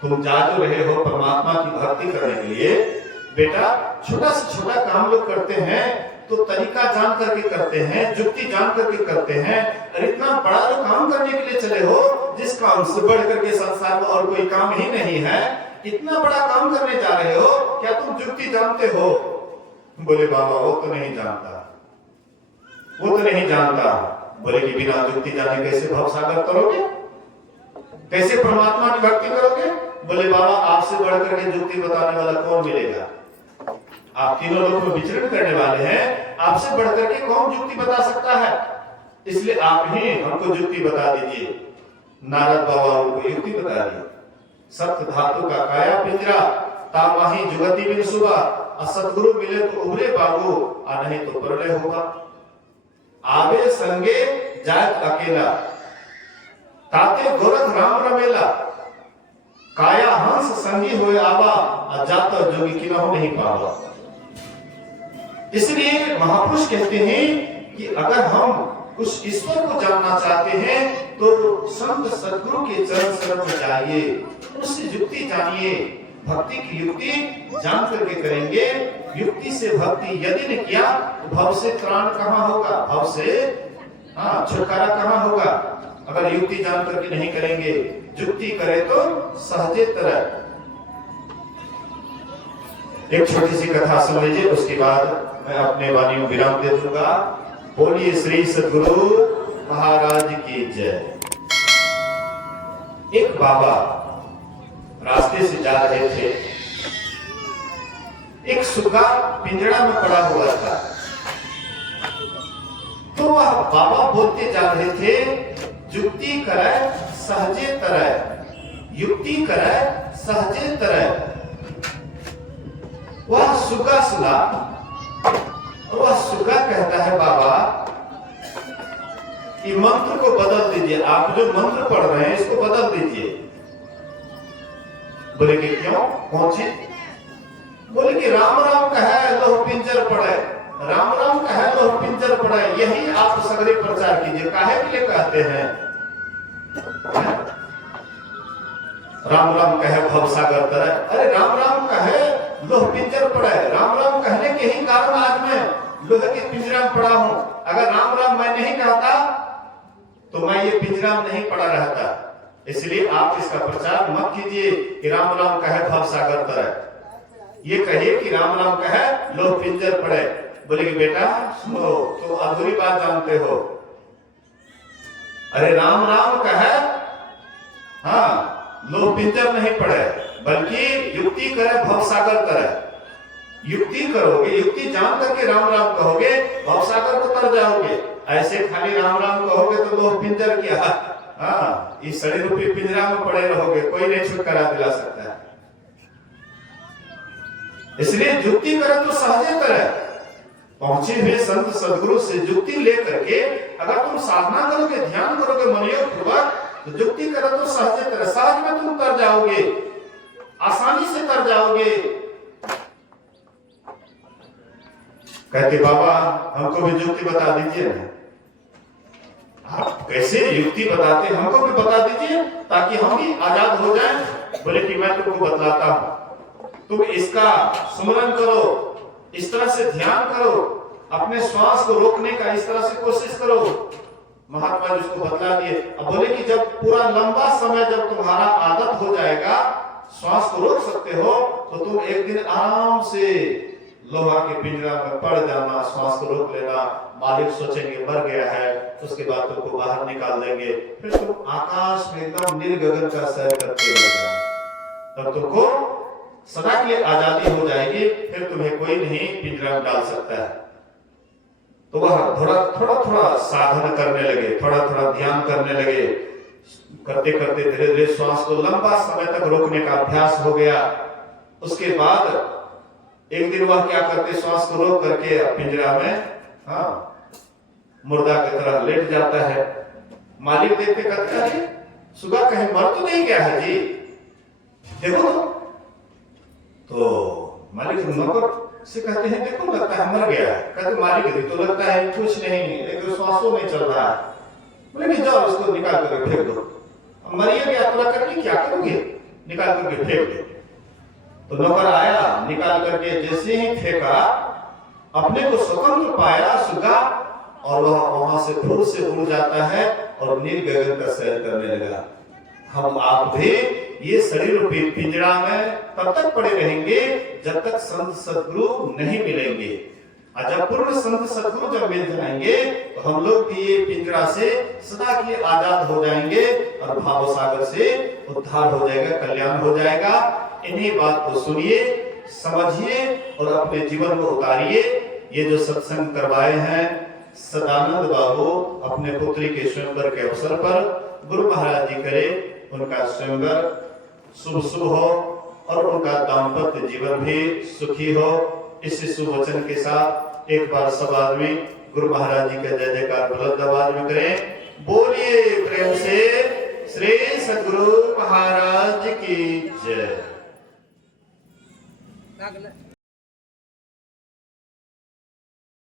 तुम जा जो रहे हो परमात्मा की भक्ति करने के लिए। बेटा छोटा से छोटा काम लोग करते हैं तो तरीका जान करके करते हैं, जुक्ति जान करके करते हैं। और इतना बड़ा जो काम करने के लिए चले हो, जिस काम से बढ़ करके संसार में और कोई काम ही नहीं है, इतना बड़ा काम करने जा रहे हो, क्या तुम जुक्ति जानते हो? बोले बाबा वो तो नहीं जानता, वो तो नहीं जानता। बोले कि बिना युक्ति जाने कैसे भवसागर करोगे, कैसे परमात्मा की भक्ति करोगे? बोले बाबा आपसे बढ़कर के युक्ति बताने वाला कौन मिलेगा? आप तीनों लोग में विचरण करने वाले हैं, आपसे बढ़कर के कौन युक्ति बता सकता है? इसलिए आप ही हमको युक्ति बता दीजिए। नारद बाबा उनको युक्ति बता दी। सप्त धातु का काया पिंजरा, तामाही जुगति बिन सुबह, असतगुरु मिले तो उभरे बाबू, आ नहीं तो प्रलय होगा। आवे संगे जात अकेला, ताते गोरख राम रमेला, काया हंस संगी होए आवा, अजात जोगी किन्हु नहीं पावा। इसलिए महापुरुष कहते हैं कि अगर हम उस ईश्वर को जानना चाहते हैं तो संत सद्गुरु के चरण शरण में जाइए, उससे युक्ति जानिए। भक्ति की युक्ति जान करके करेंगे। युक्ति से भक्ति यदि नहीं किया तो भव से त्राण कहाँ होगा, भव से छुटकारा कहाँ होगा? अगर युक्ति जान करके नहीं करेंगे, युक्ति करे तो सहजे तरह। एक छोटी सी कथा सुन लीजिए, उसके बाद मैं अपने वाणी में विराम दे दूंगा। बोलिए श्री सद्गुरु महाराज की जय। एक बाबा रास्ते से जा रहे थे, एक सुग्गा पिंजरा में पड़ा हुआ था। तो वह बाबा बोलते जा रहे थे, युक्ति करे सहजे तरह, युक्ति करे सहजे तरह। वह सुग्गा सुना, वह सुग्गा कहता है बाबा कि मंत्र को बदल दीजिए, आप जो मंत्र पढ़ रहे हैं इसको बदल दीजिए। बोले कि क्यों, कौन चीज? बोले कि राम राम कहे लोह पिंजर पड़े, राम राम कहे लोह पिंजर पड़े, यही आप सगरे प्रचार कीजिए। काहे के लिए कहते हैं? राम राम कहे भवसागर तरह, अरे राम राम कहे लोह पिंजर पड़े, राम राम कहने के ही कारण आज मैं लोहे के पिंजरा में पड़ा हूं। अगर राम राम मैं नहीं कहता तो मैं ये पिंजरा में नहीं पड़ा रहता। इसलिए आप इसका प्रचार मत कीजिए कि राम राम कहे भवसागर तरह, ये कहिए कि राम राम कहे लोह पिंजर पड़े। बोले कि बेटा सुनो, तुम अधूरी बात जानते हो। अरे राम राम कहे लोह पिंजर नहीं पड़े, बल्कि युक्ति करे भवसागर तरह। युक्ति करोगे, युक्ति जान करके राम राम कहोगे, भवसागर को तर जाओगे। ऐसे खाली राम राम कहोगे तो लोह पिंजर क्या, इस शरीर रूपी पिंजरा में पड़े रहोगे, कोई नहीं छुटकारा दिला सकता है। इसलिए युक्ति करे तो सहजे तरह। पहुंचे हुए संत सदगुरु से युक्ति लेकर के अगर तुम साधना करोगे, ध्यान करोगे मनयोग पूर्वक, तो युक्ति करे तो सहजे तरह, सहज में तुम तर जाओगे, आसानी से तर जाओगे। कहते बाबा हमको भी युक्ति बता दीजिए ना। आप कैसे युक्ति बताते, हमको भी बता दीजिए ताकि हम भी आजाद हो जाएं। बोले कि मैं तुमको बतलाता हूं, तुम इसका सुमरन करो, इस तरह से ध्यान करो, अपने श्वास को रोकने का इस तरह से कोशिश करो। महात्मा जी उसको बतला दिए। अब बोले कि जब पूरा लंबा समय जब तुम्हारा आदत हो जाएगा, श्वास को रोक सकते हो, तो तुम एक दिन आराम से लोहा के पिंजरा में पड़ जाना, श्वास को रोक लेना। मालिक सोचेंगे मर गया है, उसके बाद तुमको बाहर निकाल देंगे, फिर तुम आकाश में एकदम निर्गगन का सैर करते रह जाओ। तब तुमको सदा के लिए आजादी हो जाएगी, फिर तुम्हें कोई नहीं पिंजरा में डाल सकता है। तो वह थोड़ा थोड़ा साधन करने लगे, थोड़ा थोड़ा ध्यान करने लगे। करते करते धीरे धीरे श्वास को लंबा समय तक रोकने का अभ्यास हो गया। उसके बाद एक दिन वह क्या करते, श्वास को रोक करके पिंजरा में मुर्दा की तरह लेट जाता है। मालिक देखते कहते हैं सुगा कहीं मर तो नहीं गया है जी, देखो तो मालिक नौकर से कहते हैं देखो लगता है मर गया है। कहते मालिक जी तो लगता है कुछ नहीं, एक श्वासों नहीं चल रहा है। बोले कि जाओ उसको निकाल करके फेंक दो। मरिए भी यात्रा करके क्या करोगे, निकाल करके फेंक दो। तो नौकर आया, निकाल करके जैसे ही फेंका, अपने को स्वतंत्र पाया सुगा, और वह वहां से फूल से उड़ जाता है और निर्गगन का सैर करने लगा। हम आप भी ये शरीर रूपी पिंजरा में तब तक पड़े रहेंगे जब तक संत सद्गुरु नहीं मिलेंगे। और जब पूर्ण संत सदगुरु जब मिल जाएंगे तो हम लोग भी ये पिंजरा से सदा के लिए आजाद हो जाएंगे और भाव सागर से उद्धार हो जाएगा, कल्याण हो जाएगा। इन्हीं बात को सुनिए, समझिए और अपने जीवन को उतारिए। ये जो सत्संग करवाए हैं सदानंद बाबू अपने पुत्री के स्वयंवर के अवसर पर, गुरु महाराज जी करे उनका स्वयंवर शुभ शुभ हो और उनका दाम्पत्य जीवन भी सुखी हो। इस शुभ वचन के साथ एक बार सब आदमी गुरु महाराज जी का जय जयकार बुलंद आवाज में करें। बोलिए प्रेम से श्री सद्गुरु महाराज की जय।